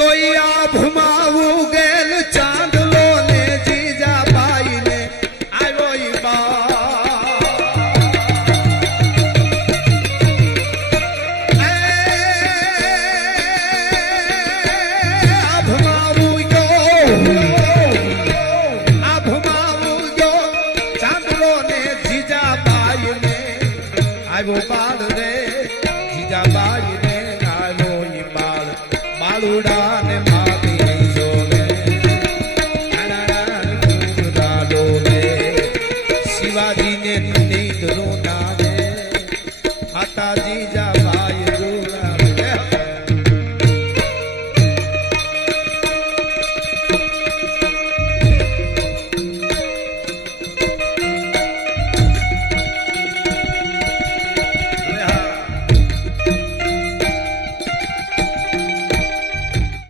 તો આ ભુમાવું ગેલ ચાંદલો ને જીજાબાઈ ને આવ્યો ઈ આવ્યો બાળ રે જીજાબાઈ ને આવ્યો ઈ બાળ બાળુડા ને